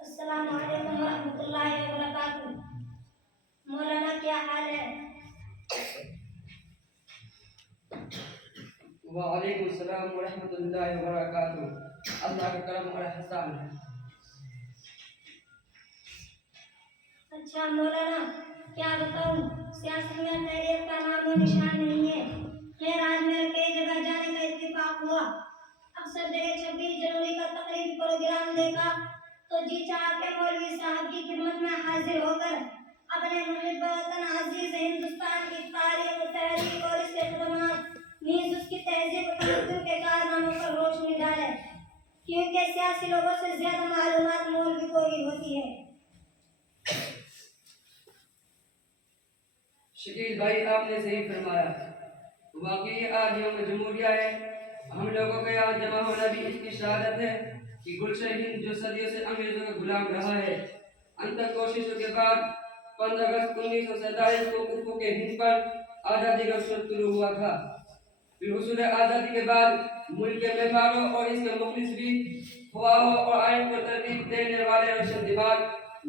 السلام علیکم ورحمۃ اللہ وبرکاتہ۔ مولانا کیا حال ہے؟ وعلیکم السلام ورحمۃ اللہ وبرکاتہ۔ اللہ کا کرم اور احسان ہے۔ اچھا مولانا کیا بتاؤں، سیاست میں خیریت کا نام و نشان نہیں ہے۔ خیر آج میرا کئی جگہ جانے کا اتفاق ہوا۔ اکثر جگہ 26 جنوری کا تقریبی پروگرام دیکھا تو جی چاہا کہ مولوی صاحب کی خدمت میں حاضر ہو کر اپنے محب وطن عزیز ہندوستان کی تاریخ و تحریک اور اس کے خدمات نیز اس کی تہذیب و تمدن کے کارناموں پر روشنی ڈالے، کیونکہ سیاسی لوگوں سے زیادہ معلومات مولوی کو ہی ہوتی ہے۔ شکیل بھائی آپ نے صحیح فرمایا۔ واقعی آج یوم جمہوریہ ہے۔ ہم لوگوں کا یہاں جمع ہونا بھی اس کی شہادت ہے کہ گلشن ہند جو صدیوں سے انگریزوں کا غلام رہا ہے، انتر کوششوں کے بعد 15 اگست 1947 کو افق ہند پر آزادی کا شروع ہوا تھا۔ پھر حصول آزادی کے بعد ملک کے مہمانوں اور اس کے مخلص بھی خواہوں اور آئین کو ترتیب دینے والے روشن دماغ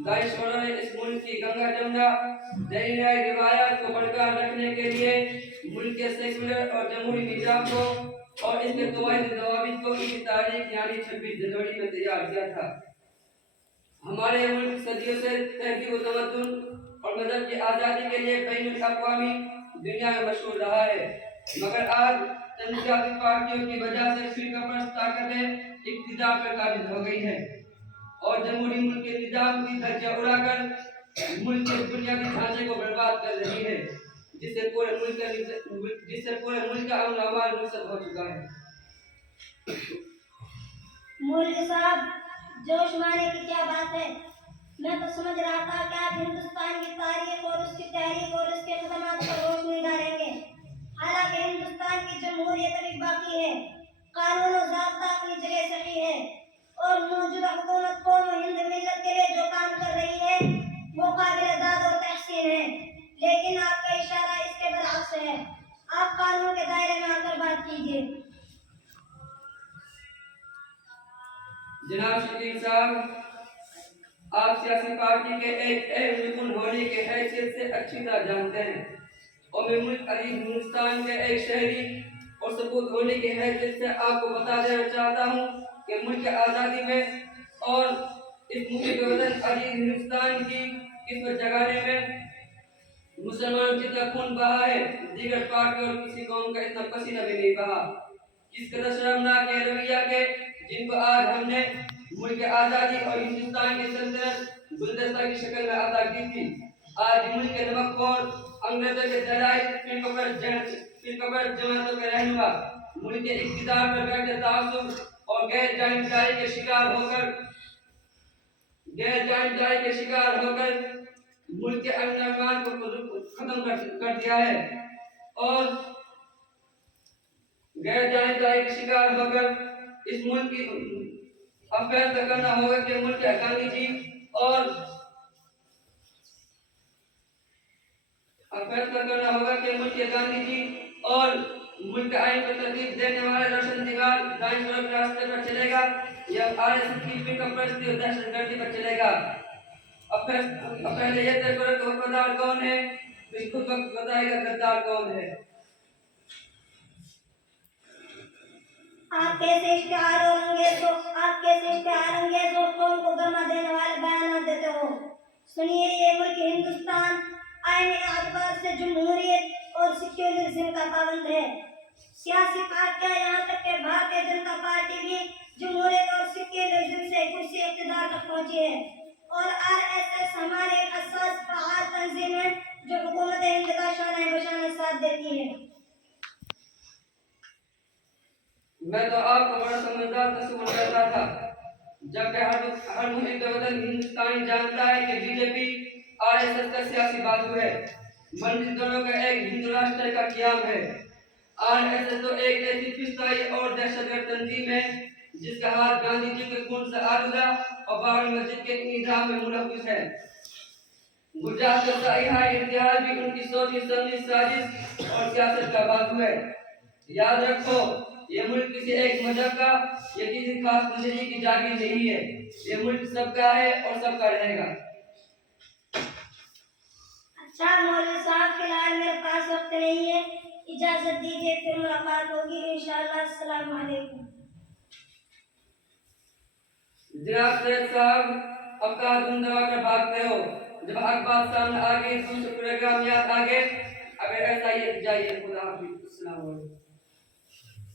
دانشوروں نے اس ملک کی گنگا جمنا دینائی روایات کو برقرار رکھنے کے لیے ملک کے سیکولر اور جمہوری نظام کو اور اس کے قواعد ضوابط کو اس کی تاریخ یعنی 26 جنوری میں تیار کیا تھا۔ ہمارے ملک صدیوں سے تہذیب و تمدن اور مذہب کی آزادی کے لیے بین الاقوامی دنیا میں مشہور رہا ہے، مگر آج چند سیاسی پارٹیوں کی وجہ سے فرقہ پرست طاقتیں اقتدار پر قابض ہو گئی ہیں اور جمہوری ملک کے نظام کی دھجیاں اڑا کر ملک کے بنیادی ڈھانچے کو برباد کر رہی ہے، جس سے پورے ملک کا امن و امان نصب ہو چکا ہے۔ مولوی صاحب جوش مارے کی کیا بات ہے؟ میں تو سمجھ رہا تھا کہ آپ ہندوستان کی تاریخ اور اس کی تحریک اور اس کے خدمات پر روشنی ڈالیں گے۔ حالانکہ ہندوستان کی جمہوریت ابھی باقی ہے، قانون و ضابطہ اپنی جگہ صحیح ہے اور موجودہ حکومت قوم و ہند ملت کے لیے جو کام کر رہی ہے وہ قابل داد و تحسین ہے، لیکن آپ کا اشارہ اس کے برعکس ہے۔ آپ قانون کے دائرے میں آ کر بات کیجیے۔ جناب شکیل صاحب، آپ سیاسی پارٹی کے ایک اہم رکن ہونے کی حیثیت سے اچھی طرح جانتے ہیں اور میں ملک عزیز ہندوستان کے ایک شہری اور سپوت ہونے کی حیثیت سے آپ کو بتا دینا چاہتا ہوں کہ ملک آزادی میں اور اس ملک وطن عزیز ہندوستان کی قسمت جگانے میں مسلمان جتنا خون بہا ہے دیگر پارٹی اور کسی قوم کا اتنا پسینہ بھی نہیں بہا۔ اس قدر شرمناک ہے رویہ کے جن کو آج ہم نے ملک آزادی اور ہندوستان کی سلطنت گلدستہ کی شکل میں عطا کی تھی، آج ملک کے نمک خور انگریزوں کے دلائی فرقہ جماعتوں کے رہنما ملک کے اقتدار پر بیٹھے تعصب اور غیر جانبداری کے شکار ہو کر ملک کے امن و امان کو ختم کر دیا ہے اور غیر جانبداری کے شکار ہو کر اس ملک کی اب فیصلہ کرنا ہوگا کہ ملک گاندھی جی اور ملک آئین کو ترتیب دینے والے روشن دماغ دانشوروں کے راستے پر چلے گا یا RSS کی فرقہ پرستی اور دہشت گردی پر چلے گا۔ اب پہلے یہ طے کرو کہ وفادار کون ہے، پھر خود وقت بتائے گا غدار کون ہے۔ آپ کیسے اشتہار انگیز اور قوم کو گرما دینے والے بیانات دیتے ہو؟ سنیے، یہ ملک ہندوستان آئینی اعتبار سے جمہوریت اور سیکولرزم کا پابند ہے۔ سیاسی پارٹیاں یہاں تک کہ بھارتیہ جنتا پارٹی بھی جمہوریت اور سیکولرزم سے کرسی اقتدار تک پہنچی ہے اور RSS ہمارے ایک حساس فعال تنظیم ہے جو حکومت ہند کا شانہ بشانہ ساتھ دیتی ہے۔ میں تو آپ کو بڑا سمجھدار تصور کرتا تھا، جبکہ ہر محب وطن ہندوستانی جانتا ہے کہ BJP RSS کا سیاسی بازو ہے، منزل دونوں کا ایک ہندو راشٹر کا قیام ہے۔ RSS تو ایک ایسی فسطائی اور دہشت گرد تنظیم ہے جس کا ہاتھ گاندھی جی کے خون سے آلودہ اور بابری مسجد کے نظام میں ملوث ہے۔ گجرات کا سیاح اتحاد بھی ان کی سوچی سمجھی سازش اور سیاست کا بازو ہے۔ یاد رکھو یہ ملک کسی ایک مذہب کا یا کسی خاص نظریے کی جاگیر نہیں ہے، یہ ملک سب کا ہے اور سب کا رہے گا۔ اچھا مولوی صاحب، فی الحال میرے پاس وقت نہیں ہے، اجازت دیجیے، پھر ملاقات ہوگی انشاءاللہ۔ السلام علیکم۔ جناب سید صاحب، اب کہاں تم دبا کر بھاگتے ہو؟ جب حق بات سامنے آ گئی، دوسرے پروگرام یاد آ گئے، اگر ایسا ہی جائیے۔ خدا حافظ۔ السلام علیکم۔